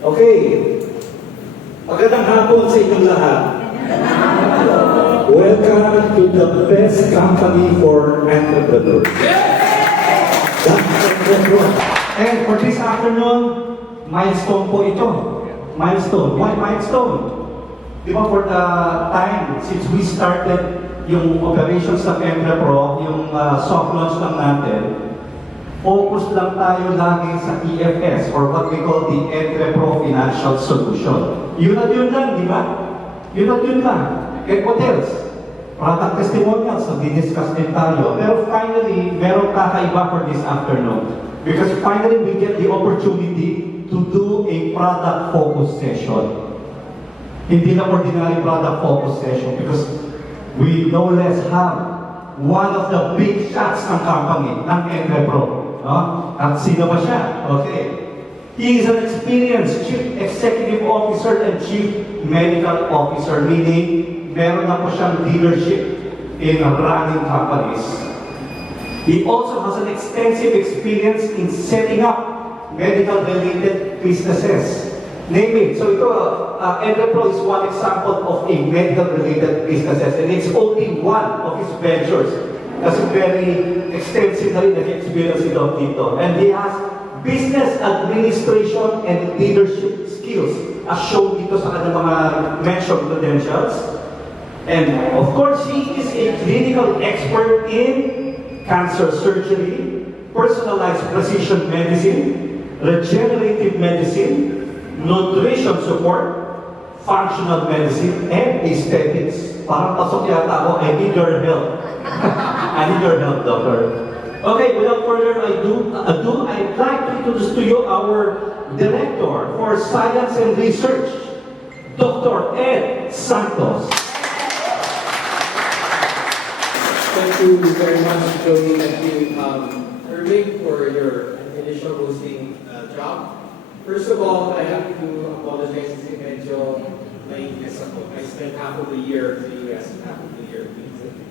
Okay. Magandang hapon sa inyong lahat. Welcome to the best company for entrepreneurs. That's Entrepro. And for this afternoon, milestone po ito. Milestone. Why milestone? Di ba for the time since we started yung operations ng Entrepro, yung soft launch lang natin, focus lang tayo lagi sa EFS or what we call the Entrepro Financial Solution. Yun at yun lang, di ba? Yun at yun lang. And what else? Product testimonials, so di-discuss din tayo. Pero finally, meron kakaiba for this afternoon. Because finally, we get the opportunity to do a product focus session. Hindi na ordinary product focus session because we no less have one of the big shots ng company, ng Entrepro. No? At sino ba siya? Okay. He is an experienced Chief Executive Officer and Chief Medical Officer, meaning meron na po siyang leadership in running companies. He also has an extensive experience in setting up medical-related businesses. Name it. So ito, Entrepro is one example of a medical-related businesses, and it's only one of his ventures. Kasi very extensive na rin nag-experience ito dito. And he has business administration and leadership skills as shown dito sa kanyang mga mentioned credentials. And of course, he is a clinical expert in cancer surgery, personalized precision medicine, regenerative medicine, nutrition support, functional medicine, and aesthetics. Parang pasok yata ako, I need your help. I need your help, doctor. Okay, without further ado, I'd like to introduce to you our Director for Science and Research, Dr. Ed Santos. Thank you very much, Joey. Thank you, Irving, for your initial hosting job. First of all, I have to apologize kasi medyo naiinis ako. I spent half of the year in the US and half of the year in Queensland.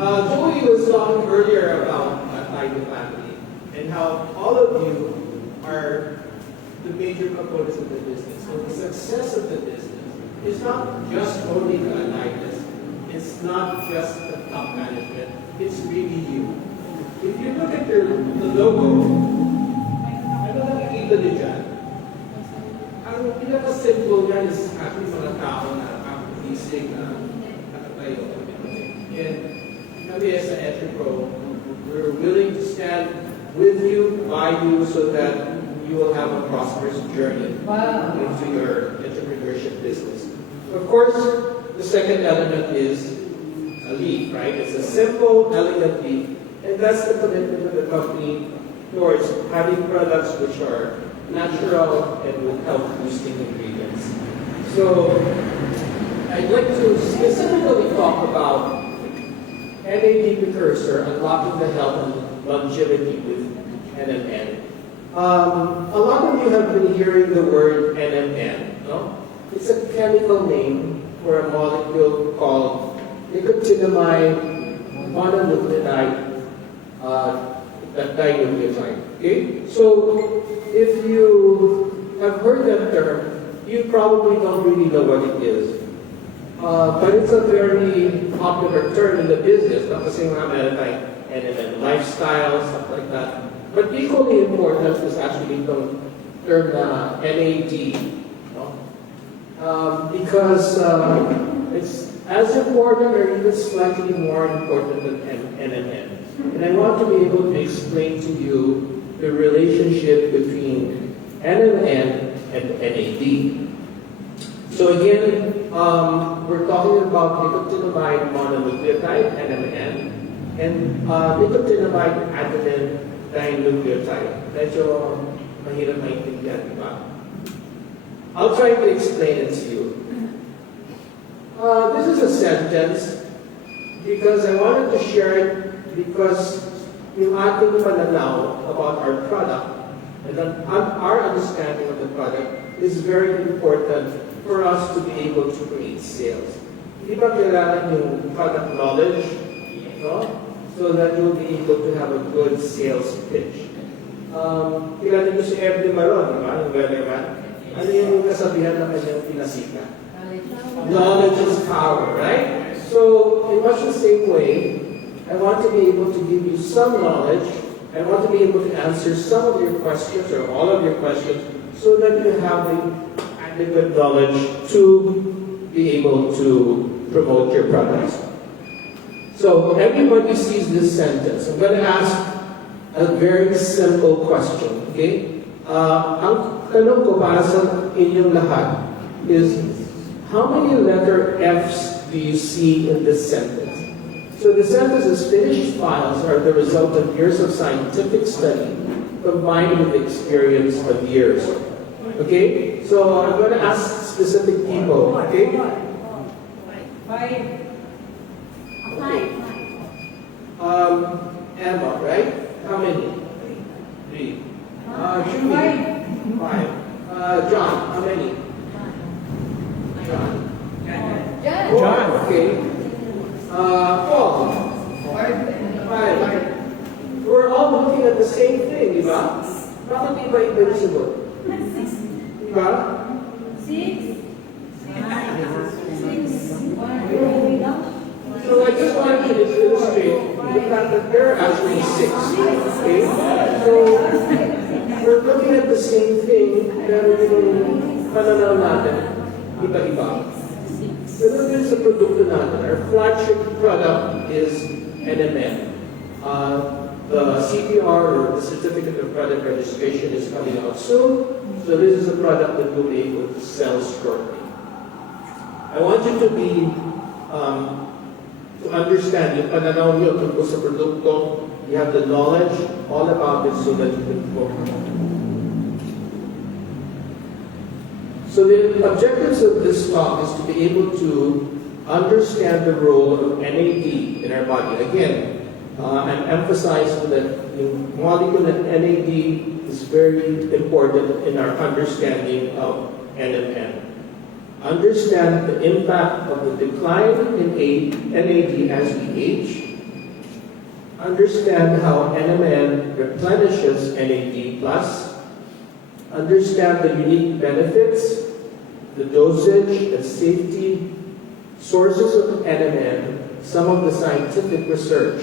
Joey was talking earlier about the family and how all of you are the major components of the business. So the success of the business is not just only the aligners. It's not just the top management. It's really you. If you look at the logo, ano nakikita niyo dyan? Ang pinaka-simple niyan is actually mga tao na isig na nakatayo. And kami as an Entrepro, we're willing to stand with you, by you, so that you will have a prosperous journey into your entrepreneurship business. Of course, the second element is a leaf, right? It's a simple, elegant leaf, and that's the commitment of the company towards having products which are natural and with health-boosting ingredients. So, I'd like to specifically talk about NAD precursor, unlocking the health and longevity with NMN. A lot of you have been hearing the word NMN, no? It's a chemical name for a molecule called Nicotinamide Mononucleotide dinucleotide. Okay? So, if you have heard that term, you probably don't really know what it is. But it's a very popular term in the business. Not the same meron tayong NMN lifestyle, stuff like that. But equally important is actually the term NAD. Because it's as important or even slightly more important than NMN. And I want to be able to explain to you the relationship between NMN and NAD. So again, we're talking about nicotinamide mononucleotide, NMN, and nicotinamide adenine dinucleotide. Medyo mahirap maintindihan, di ba? I'll try to explain it to you. This is a sentence because I wanted to share it because yung ating pananaw about our product and our understanding of the product is very important for us to be able to create sales. Di ba kailangan yung product knowledge, no? So that you'll be able to have a good sales pitch. kilala niyo si Ebony Maron, di ba? Yung weatherman. Ano yung kasabihan ng kanyang pinasika? Knowledge is power, right? So, in much the same way, I want to be able to give you some knowledge. I want to be able to answer some of your questions or all of your questions so that you have the adequate knowledge to be able to promote your products. So, everybody sees this sentence. I'm going to ask a very simple question, okay? Ang tanong ko para sa inyong lahat is, how many letter F's do you see in this sentence? So the sentence is finished files are the result of years of scientific study combined with the experience of years. Okay? So I'm going to ask specific people, okay? Five. Emma, right? How many? Three. Julie? Five. John, how many? John. John. Okay. Paul. Five. We're all looking at the same thing, di ba? Bakit di ba iba yung sagot? Di ba? Six. So I just wanted to illustrate the fact that there are actually six. Okay? So we're looking at the same thing, pero yung pananaw natin, iba-iba. Pero din sa produkto natin, our flagship product is NMN. The CPR, or the Certificate of Product Registration, is coming out soon. So this is a product that we'll be able to sell shortly. I want you to be, to understand yung pananaw nyo tungkol sa produkto. You have the knowledge all about it so that you can focus. So the objectives of this talk is to be able to understand the role of NAD in our body. Again, I'm emphasizing that the molecule of NAD is very important in our understanding of NMN. Understand the impact of the decline in NAD as we age. Understand how NMN replenishes NAD+. Understand the unique benefits, the dosage and safety, sources of NMN, some of the scientific research,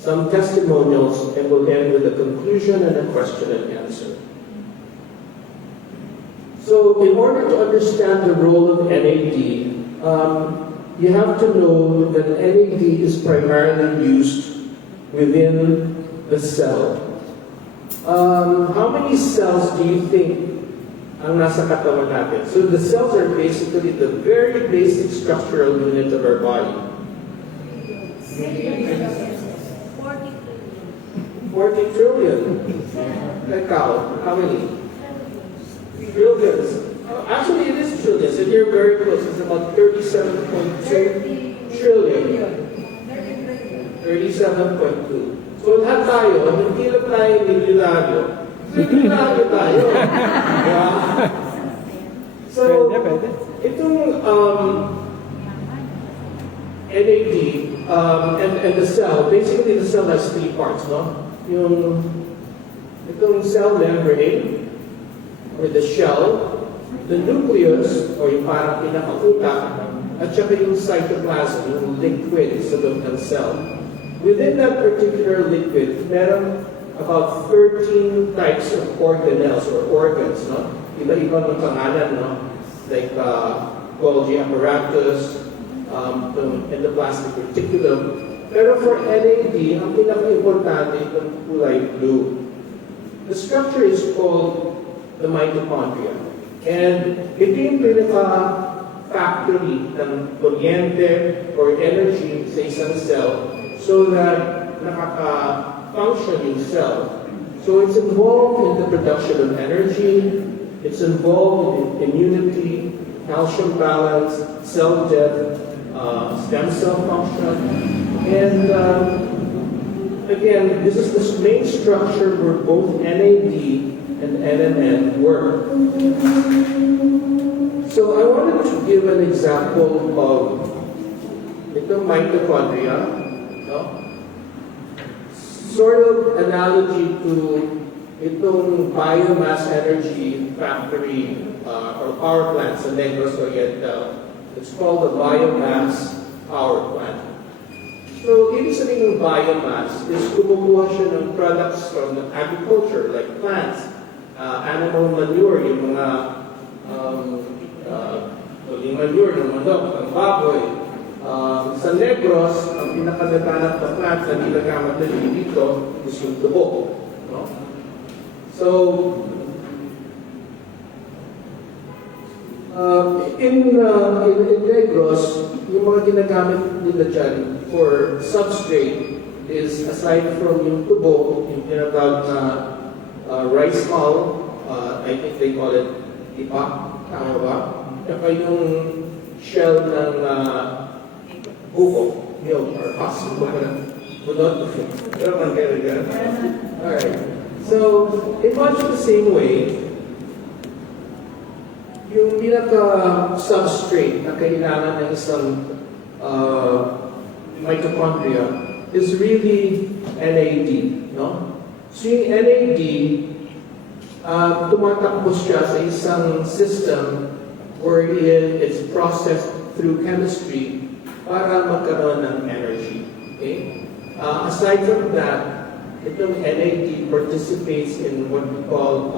some testimonials, and we'll end with a conclusion and a question and answer. So in order to understand the role of NAD, you have to know that NAD is primarily used within the cell. How many cells do you think ang nasa katawan natin? So the cells are basically the very basic structural unit of our body. 40 trillion. Ikaw, how many? Trillions. Actually, it is trillions. If you're very close, it's about 37.2 trillion. 37.2. So lahat tayo, hindi lang tayo milyonaryo. Milyonaryo tayo. Diba? So, itong NAD and the cell, basically the cell has three parts, no? Itong cell membrane, or the shell, the nucleus, or yung parang pinakautak, at saka yung cytoplasm, yung liquid sa loob ng cell. Within that particular liquid, meron about 13 types of organelles or organs, no? Iba-iba ng pangalan, no? Like Golgi apparatus, endoplasmic reticulum. Pero for NAD, ang pinaka-importante itong kulay blue. The structure is called the mitochondria. And ito yung pinaka-factory ng kuryente or energy sa isang cell so that nakaka-function yung cell. So it's involved in the production of energy, it's involved in immunity, calcium balance, cell death, stem cell function, and again, this is the main structure where both NAD and NMN work. So I wanted to give an example of itong mitochondria, no? Sort of analogy to itong biomass energy factory or power plant sa Negros Oriental. It's called the biomass power plant. So, ibig sabihin ng biomass is kumukuha siya ng products from the agriculture like plants, animal manure, yung mga manure ng manok, ng baboy. Sa Negros, ang pinakalaganap na plant na ginagamit nila dito is yung tubo. No? So, in Negros, yung mga ginagamit nila dyan for substrate is aside from yung tubo, yung tinatawag na rice hull, I think they call it ipa, tama ba? Saka yung shell ng buko, milk, or husk, bunot, pero man kayo dyan. Alright, so in much the same way, yung pinaka-substrate na kailangan ng isang mitochondria is really NAD, no? So yung NAD, tumatakbo siya sa isang system wherein it's processed through chemistry para magkaroon ng energy. Okay? Aside from that, itong NAD participates in what we call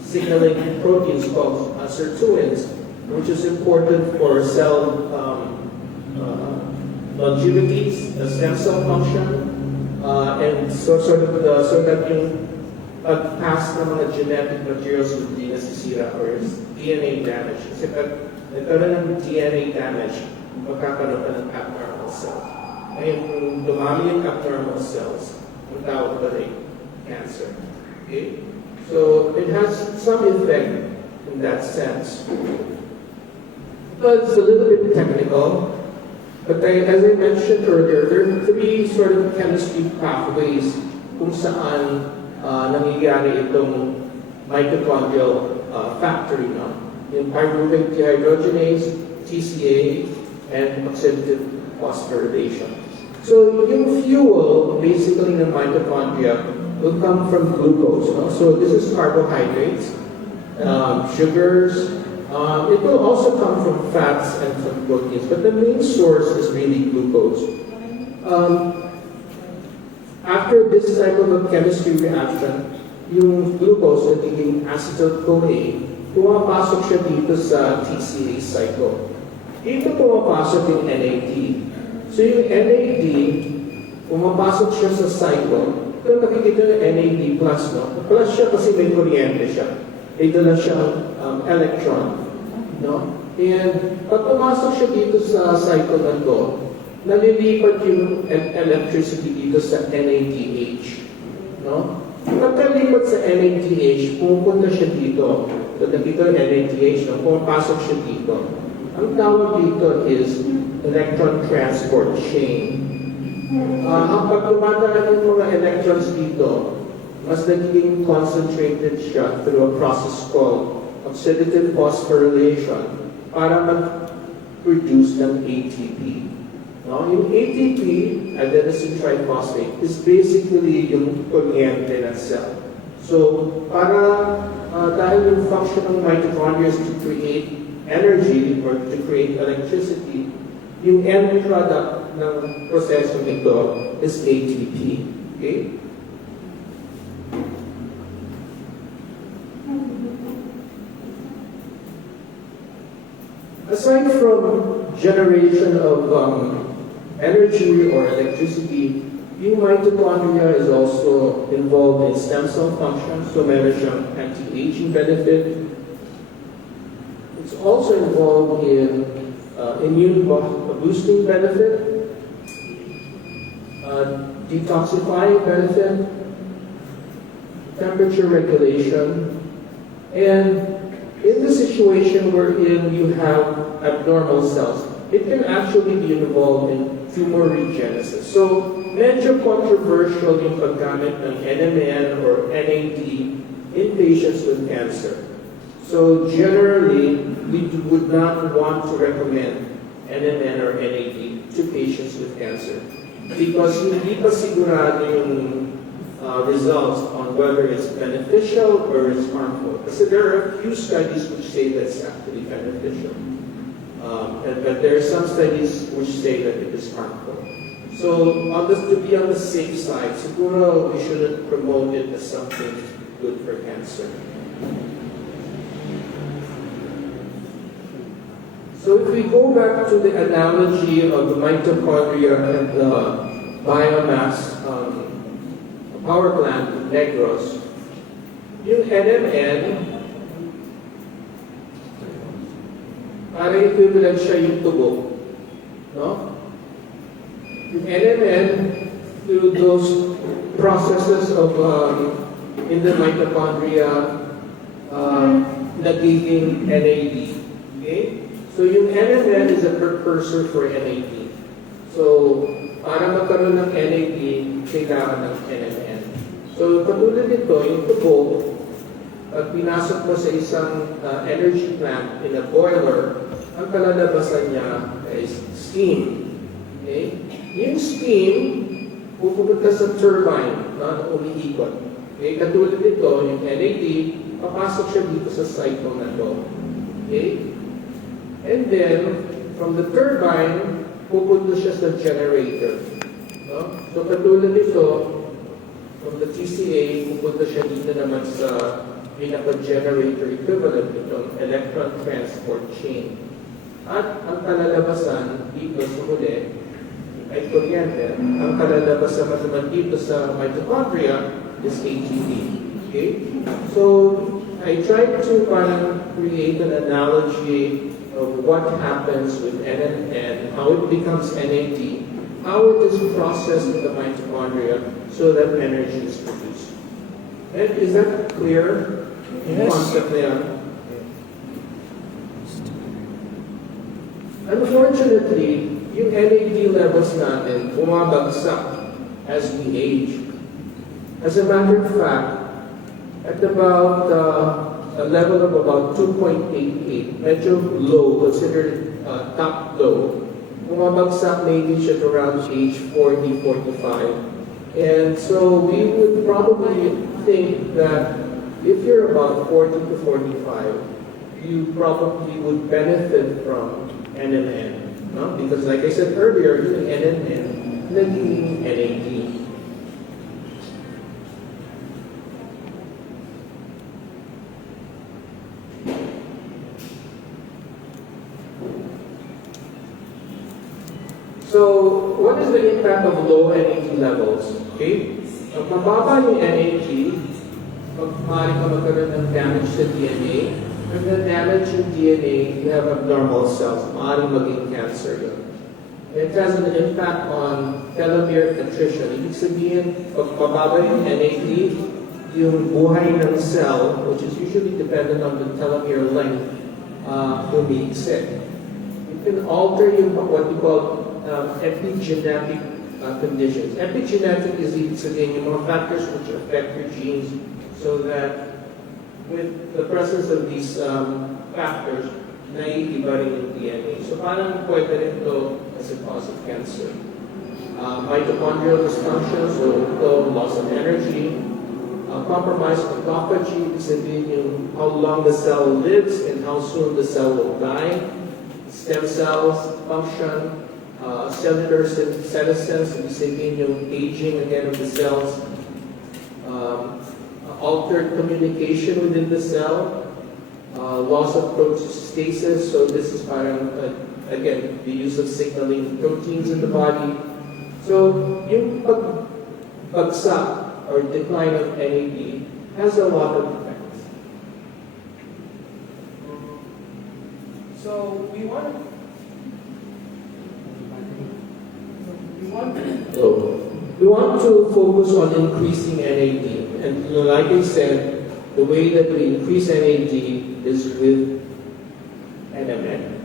signaling proteins called sirtuins, which is important for cell longevity, stem cell function, and so that yung pag-pass ng mga genetic materials hindi nasisira or DNA damage. Kasi pag nagkaroon ng DNA damage, magkakaroon ka ng abnormal cells. Ngayon, kung dumami yung abnormal cells, ang tawag pa rin cancer. Okay? So, it has some effect in that sense. But it's a little bit technical. But as I mentioned earlier, there are three sort of chemistry pathways kung saan nangyayari itong mitochondrial factory, no? Yung pyruvate dehydrogenase, TCA, and oxidative phosphorylation. So yung fuel, basically, ng mitochondria will come from glucose. No? So this is carbohydrates, sugars. It will also come from fats and from proteins, but the main source is really glucose. After this type of a chemistry reaction, yung glucose nagiging acetyl-CoA, pumapasok siya dito sa TCA cycle. Dito pumapasok yung NAD. So yung NAD, pumapasok siya sa cycle. Kung nakikita yung NAD plus, no? Plus siya kasi may kuryente siya. May dala siyang electron. No? And pag pumasok siya dito sa cycle na to, nalilipat yung electricity dito sa NADH. No? Pagkalipat sa NADH, pupunta siya dito. So, dito yung NADH, no? Pumapasok siya dito. Ang tawag dito is electron transport chain. Ang pag dumadaan yung mga electrons dito, mas nagiging concentrated siya through a process called oxidative phosphorylation para mag-produce ng ATP. No? Yung ATP, adenosine triphosphate, is basically yung kuryente ng cell. So, dahil yung function ng mitochondria is to create energy or to create electricity, yung end product ng proseso nito is ATP. Okay? Aside from generation of energy or electricity, yung mitochondria is also involved in stem cell function, so meron siyang anti-aging benefit. It's also involved in immune boosting benefit, detoxifying benefit, temperature regulation, and in the situation wherein you have abnormal cells, it can actually be involved in tumor regenesis. So, medyo controversial yung paggamit ng NMN or NAD in patients with cancer. So, generally, we would not want to recommend NMN or NAD to patients with cancer because hindi pa sigurado yung results on whether it's beneficial or it's harmful. Because there are a few studies which say that's actually beneficial. But there are some studies which say that it is harmful. So to be on the safe side, siguro we shouldn't promote it as something good for cancer. So if we go back to the analogy of the mitochondria and the biomass power plant, Negros, yung NMN, parang equivalent siya yung tubo. No? Yung NMN, through those processes of in the mitochondria, nagiging NAD. Okay? So yung NMN is a precursor for NAD. So, para magkaroon ng NAD, kailangan ng NMN. So, katulad nito, yung tubo, pag pinasok mo sa isang energy plant in a boiler, ang kalalabasan niya is steam. Okay? Yung steam, pupunta sa turbine na umiikot. Okay? Katulad nito, yung NAD, papasok siya dito sa cycle na to. Okay? And then, from the turbine, pupunta siya sa generator. No? So, katulad nito, from the TCA, pupunta siya dito naman sa pinaka-generator equivalent nitong electron transport chain. At ang kalalabasan dito sa huli ay kuryente. Ang kalalabasan naman dito sa mitochondria is ATP. Okay? So, I tried to create an analogy of what happens with NMN, how it becomes NAD, how it is processed in the mitochondria so that energy is produced. And is that clear? Yes. Concept na yan? Unfortunately, yung NAD levels natin bumabagsak as we age. As a matter of fact, at about a level of about 2.88, medyo low, considered top low, bumabagsak maybe siya around age 40, 45. And so we would probably think that if you're about 40 to 45, you probably would benefit from NMN. No? Because like I said earlier, yung NMN, naging NAD. So, what is the impact of low NAD levels? Okay? Pag mababa yung NAD, maaari ka magkaroon ng damage sa DNA. Pag na-damage yung DNA, you have abnormal cells. Maaari maging cancer yun. It has an impact on telomere attrition. Ibig sabihin, pag mababa yung NAD, yung buhay ng cell, which is usually dependent on the telomere length, umiiksik. You can alter yung what we call epigenetic conditions. Epigenetic is ibig sabihin yung mga factors which affect your genes so that with the presence of these factors, naiiba rin yung DNA. So parang pwede rin ito as a cause of cancer. Mitochondrial dysfunction, so ito, loss of energy. Compromised autophagy, ibig sabihin yung how long the cell lives and how soon the cell will die. Stem cells function. Cellular senescence, ibig sabihin yung aging again of the cells, altered communication within the cell, loss of proteostasis, so this is parang, again, the use of signaling proteins in the body. So, yung pagbagsak or decline of NAD has a lot of effects. So, we want to focus on increasing NAD. And like I said, the way that we increase NAD is with NMN.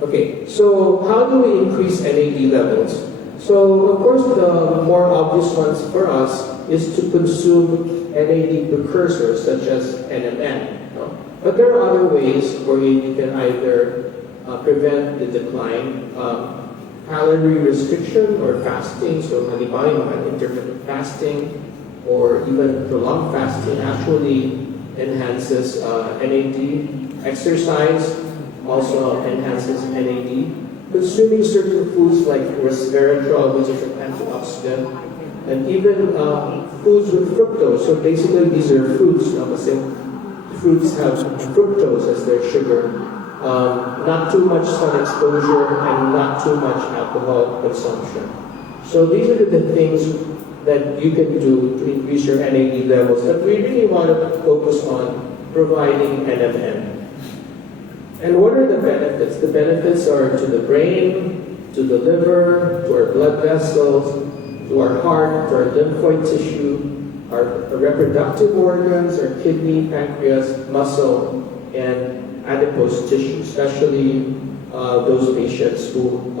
Okay, so how do we increase NAD levels? So, of course, the more obvious ones for us is to consume NAD precursors such as NMN. No? But there are other ways where you can either prevent the decline. Calorie restriction or fasting, so halimbawa yung intermittent fasting, or even prolonged fasting actually enhances NAD. Exercise also enhances NAD. Consuming certain foods like resveratrol, which is an antioxidant, and even foods with fructose. So basically these are fruits, no? Kasi fruits have fructose as their sugar. Not too much sun exposure and not too much alcohol consumption. So these are the things that you can do to increase your NAD levels. But we really want to focus on providing NMN. And what are the benefits? The benefits are to the brain, to the liver, to our blood vessels, to our heart, to our lymphoid tissue, our reproductive organs, our kidney, pancreas, muscle, and adipose tissue, especially those patients who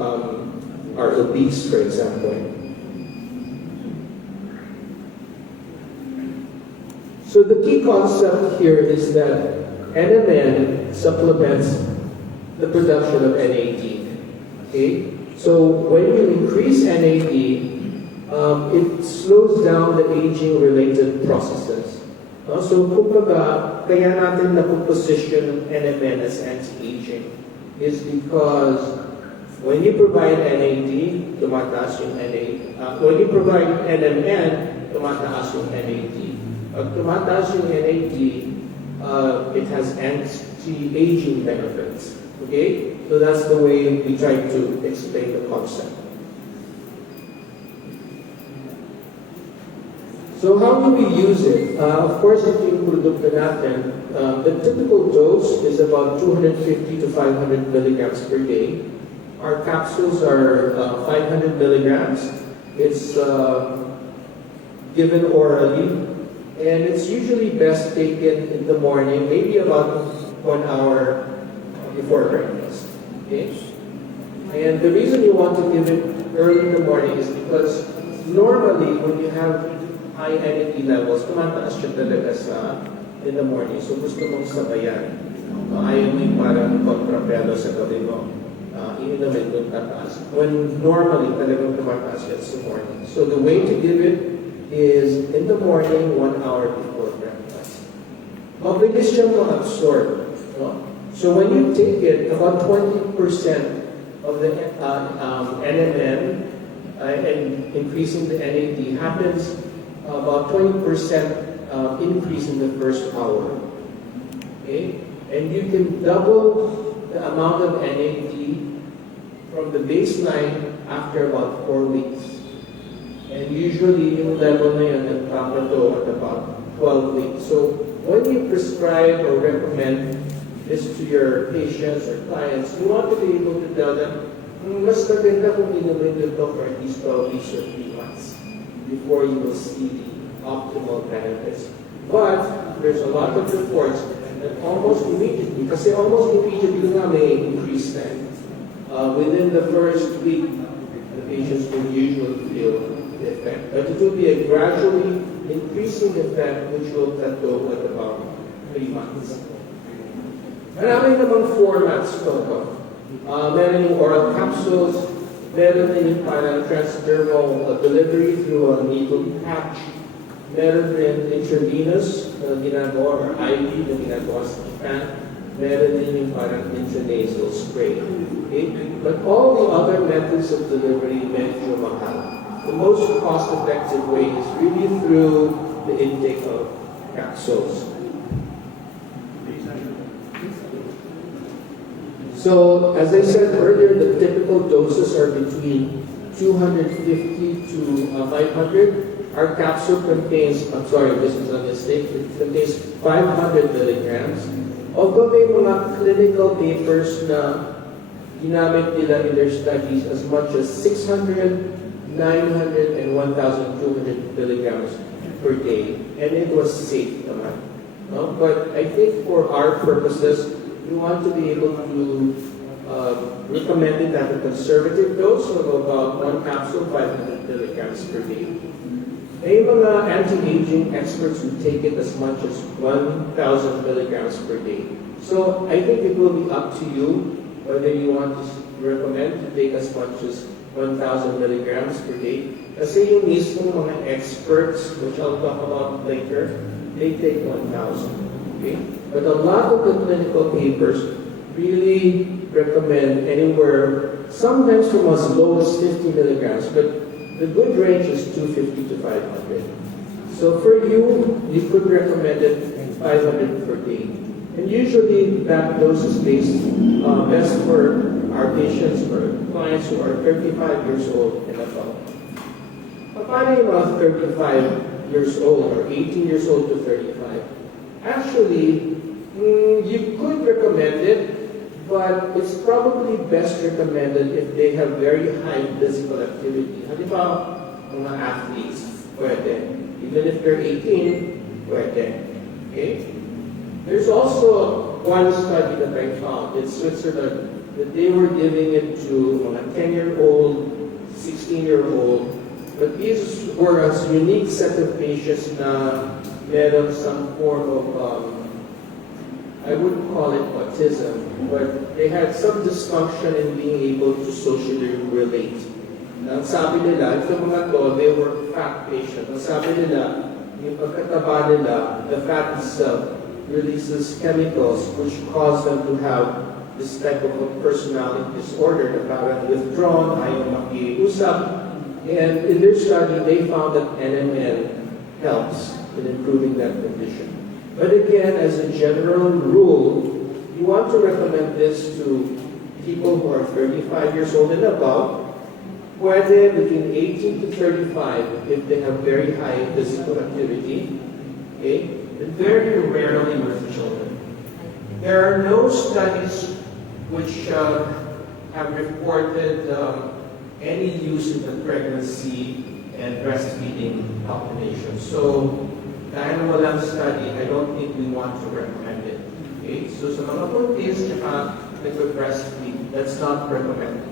are obese, for example. So the key concept here is that NMN supplements the production of NAD. Okay? So when you increase NAD, it slows down the aging-related processes. So kumbaga, kaya natin na-position ng NMN as anti-aging is because when you provide NAD, tumataas yung NAD. When you provide NMN, tumataas yung NAD. Pag tumataas yung NAD, it has anti-aging benefits. Okay? So that's the way we try to explain the concept. So how do we use it? Of course, ito yung produkto natin. The typical dose is about 250 to 500 milligrams per day. Our capsules are 500 milligrams. It's given orally. And it's usually best taken in the morning, maybe about 1 hour before breakfast. Okay? And the reason you want to give it early in the morning is because normally when you have high NAD levels, tumataas siya talaga in the morning. So gusto mong sabayan. Ayaw mo yung parang kontrapelo sa gabi mo. Iinumin doon tataas. When normally talagang tumataas siya sa morning. So the way to give it is in the morning, 1 hour before breakfast. Mabilis siyang ma-absorb. No? So when you take it, about 20% of the NMN and increasing the NAD happens about 20% increase in the first hour. Okay? And you can double the amount of NAD from the baseline after about 4 weeks. And usually, yung level na yun nagpaplateau at about 12 weeks. So, when you prescribe or recommend this to your patients or clients, you want to be able to tell them, mas maganda kung inumin nito for at least 12 weeks or 3 months before you will see the optimal benefits. But, there's a lot of reports that almost immediately, kasi almost immediately nga may increase time. Within the first week, the patients will usually feel the effect. But it will be a gradually increasing effect which will plateau at about 3 months. Marami namang formats ito. Meron yung oral capsules, meron din yung parang transdermal delivery through a needle patch, meron din intravenous na ginagawa or IV na ginagawa sa Japan, meron din yung parang intranasal spray. Okay? But all the other methods of delivery medyo mahal. The most cost-effective way is really through the intake of capsules. So, as I said earlier, the typical doses are between 250 to 500. Our capsule contains, I'm sorry, this is a mistake, it contains 500 milligrams. Although may mga clinical papers na ginamit nila in their studies as much as 600, 900 and 1,200 milligrams per day, and it was safe naman. No? But I think for our purposes, we want to be able to recommend it at a conservative dose of about 1 capsule, 500 milligrams per day. May mga anti-aging experts who take it as much as 1,000 milligrams per day. So I think it will be up to you whether you want to recommend to take as much as 1,000 milligrams per day. Kasi yung mismo mga experts, which I'll talk about later, they take 1,000. Okay? But a lot of the clinical papers really recommend anywhere, sometimes from as low as 50 milligrams, but the good range is 250 to 500. So for you, you could recommend it 500 per day. And usually that dose is best for our patients or clients who are 35 years old and above. Paano yung mga 35 years old or 18 years old to 35? Actually, you could recommend it, but it's probably best recommended if they have very high physical activity. Halimbawa, mga athletes, pwede. Even if they're 18, pwede. Okay? There's also one study that I found in Switzerland that they were giving it to a 10-year-old, 16-year-old, but these were a unique set of patients na meron some form of, I wouldn't call it autism, but they had some dysfunction in being able to socially relate. Ang sabi nila, itong mga to, they were fat patients. Ang sabi nila, yung pagkataba nila, the fat itself releases chemicals which cause them to have this type of a personality disorder na parang withdrawn, ayaw makiusap. And in their study, they found that NMN helps in improving that condition. But again, as a general rule, you want to recommend this to people who are 35 years old and above, pwede between 18 to 35 if they have very high physical activity, okay? And very rarely with children. There are no studies which have reported any use in the pregnancy and breastfeeding population. So, dahil walang study, I don't think we want to recommend it. Okay? So, sa mga buntis, nag-breastfeed, that's not recommended.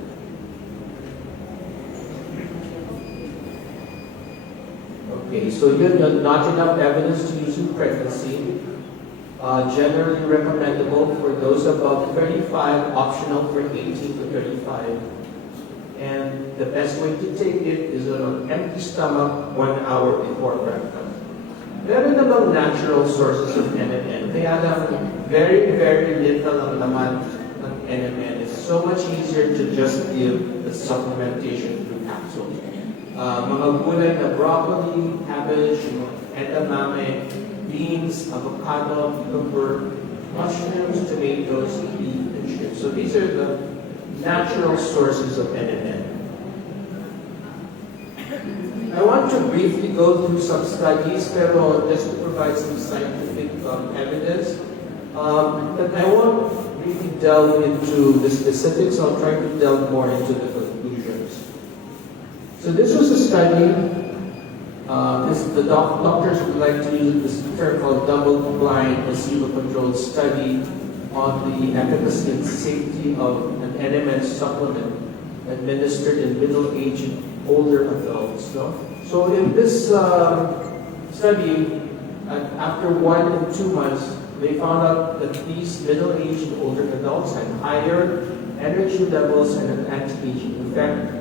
Okay, so yun, not enough evidence to use in pregnancy. Generally recommendable for those above 35, optional for 18 to 35. And the best way to take it is on an empty stomach 1 hour before breakfast. Meron namang natural sources of NMN. Kaya lang, very, very little ang laman ng NMN. It's so much easier to just give the supplementation through capsules. Mga gulay na broccoli, cabbage, edamame, beans, avocado, cucumber, mushrooms, tomatoes, beef, and shrimp. So these are the natural sources of NMN. I want to briefly go through some studies, pero just to provide some scientific evidence. But I won't really delve into the specifics. I'll try to delve more into the conclusions. So this was a study. The doctors would like to use this term called double-blind, placebo-controlled study on the efficacy and safety of an NMN supplement administered in middle-aged older adults. No? So in this study, after 1 and 2 months, they found out that these middle-aged older adults had higher energy levels and an anti-aging effect.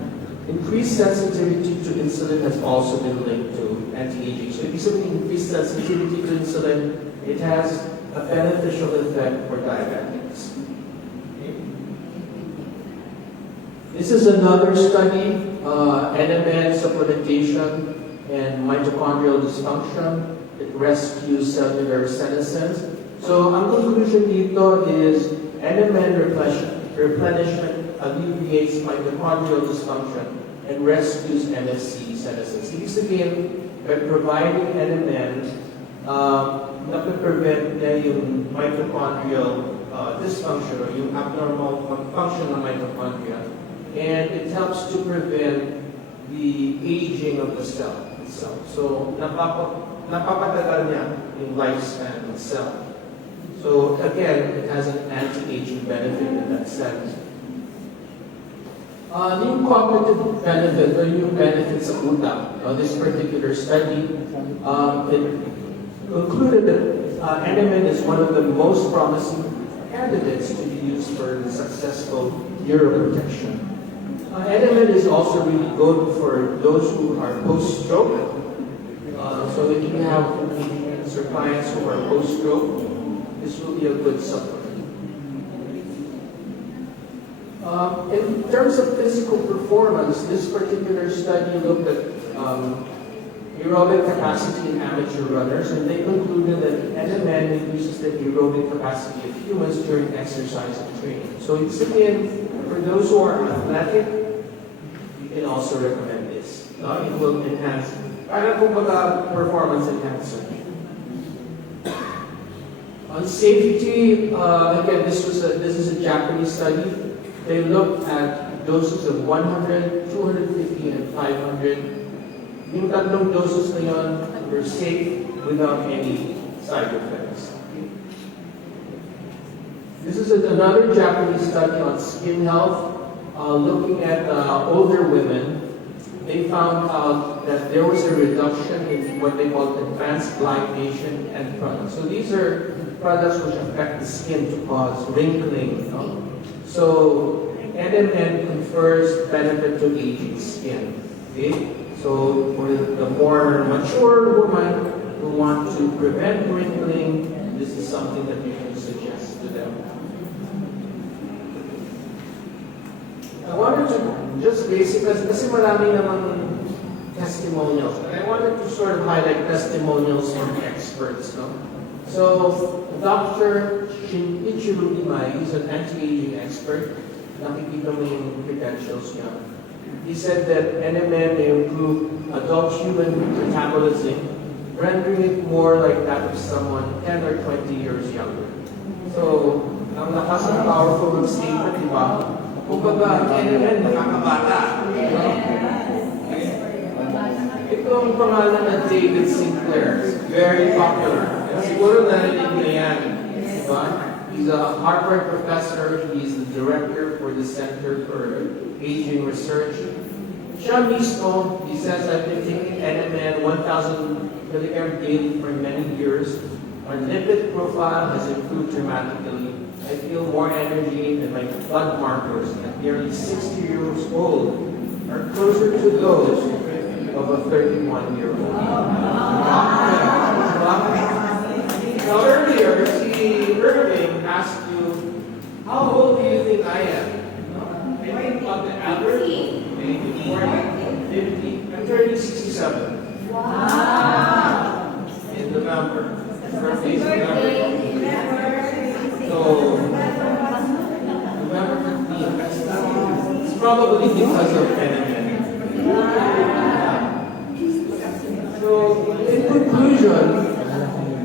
Increased sensitivity to insulin has also been linked to anti-aging. So if you see increased sensitivity to insulin, it has a beneficial effect for diabetics. Okay. This is another study, NMN supplementation and mitochondrial dysfunction. It rescues cellular senescence. So ang conclusion dito is NMN replenishment alleviates mitochondrial dysfunction and rescues MSC senescence. Ibig sabihin, by providing NMN, napiprevent na yung mitochondrial dysfunction or yung abnormal function ng mitochondria, and it helps to prevent the aging of the cell itself. So, napapatagal niya yung lifespan of the cell. So, again, it has an anti-aging benefit in that sense. Yung cognitive benefit or yung benefits sa utak, this particular study, it concluded that NMN is one of the most promising candidates to be used for successful neuroprotection. NMN is also really good for those who are post-stroke. So if you have patients or clients who are post-stroke, this will be a good supplement. In terms of physical performance, this particular study looked at aerobic capacity in amateur runners, and they concluded that NMN increases the aerobic capacity of humans during exercise and training. So it's again, for those who are athletic, you can also recommend this. It will enhance, para kumbaga performance enhancer. On safety, again, this is a Japanese study. They looked at doses of 100, 250, and 500. Yung tatlong doses na yun were safe without any side effects. This is another Japanese study on skin health, looking at older women. They found out that there was a reduction in what they call advanced glycation and products. So these are products which affect the skin to cause wrinkling. So NMN confers benefit to aging skin. Okay? So for the more mature woman who want to prevent wrinkling, this is something that you can suggest to them. I wanted to just kasi marami namang testimonials, and I wanted to sort of highlight testimonials from experts. No? So Dr. Shinichiro Imai is an anti-aging expert. Nakikita mo yung credentials niya. He said that NMN may improve adult human metabolism, rendering it more like that of someone 10 or 20 years younger. So, ang lakas ng powerful ng statement, di ba? Kumbaga, NMN, nakakabata. Ito ang pangalan na David Sinclair. Very popular. Siguro narinig na yan. Di ba? He's a Harvard professor. He's the director for the Center for Aging Research. Siya mismo, he says, I've been taking NMN 1,000 milligrams daily for many years. My lipid profile has improved dramatically. I feel more energy, and my blood markers at nearly 60 years old are closer to those of a 31-year-old. Now earlier, si Irving asked you, how old do you think I am? I think on the average, maybe 40, 50. I'm turning 67. Wow! In November. Birthday's November. So, November 15th. It's probably because of NMN. So, in conclusion,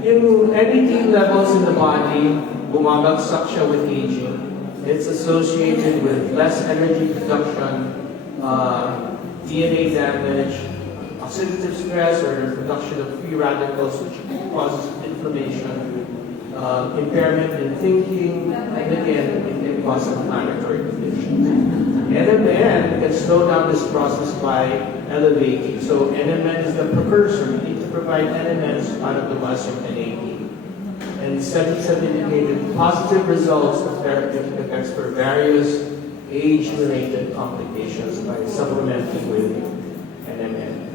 yung NAD levels in the body, bumabagsak siya with aging. It's associated with less energy production, DNA damage, oxidative stress, or the production of free radicals, which causes inflammation, impairment in thinking, and again, it can cause inflammatory conditions. NMN can slow down this process by elevating. So NMN is the precursor. You need to provide NMN as part of the bus of NAD. And studies have indicated positive results of therapeutic effects for various age-related complications by supplementing with NMN.